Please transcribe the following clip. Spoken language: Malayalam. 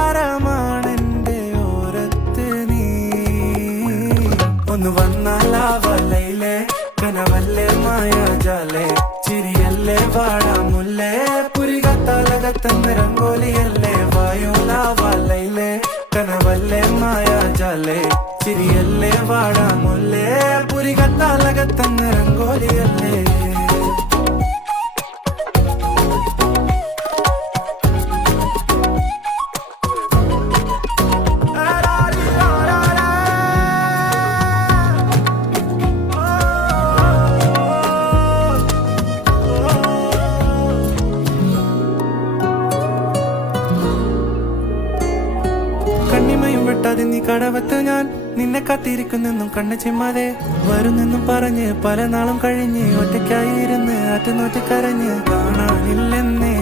സഞ്ചാരമാണെന്റെ ഓരത്ത് നീ ഒന്ന് വന്നാലാവലയിലെ കനവല്ലേ മായാജാലേ ചിരിയല്ലേ വാടാമുല്ലേ പുരികത്താലകത്തന്ന് രംഗോലിയല്ലേ വായുലാവലയിലെ കനവല്ലേ മായാജാലേ ചിരിയല്ലേ വാടാമുല്ലേ പുരികത്താലകത്തന്ന് രംഗോലിയല്ലേ കണ്ണിമയും വെട്ടാതെ നീ കടവത്ത് ഞാൻ നിന്നെ കാത്തിരിക്കുന്നെന്നും കണ്ണു ചിമ്മാതെ വരുന്നെന്നും പറഞ്ഞ് പല നാളും കഴിഞ്ഞ് ഒറ്റയ്ക്കായിരുന്ന് അറ്റുനോറ്റ് കരഞ്ഞ് കാണാനില്ലെന്നേ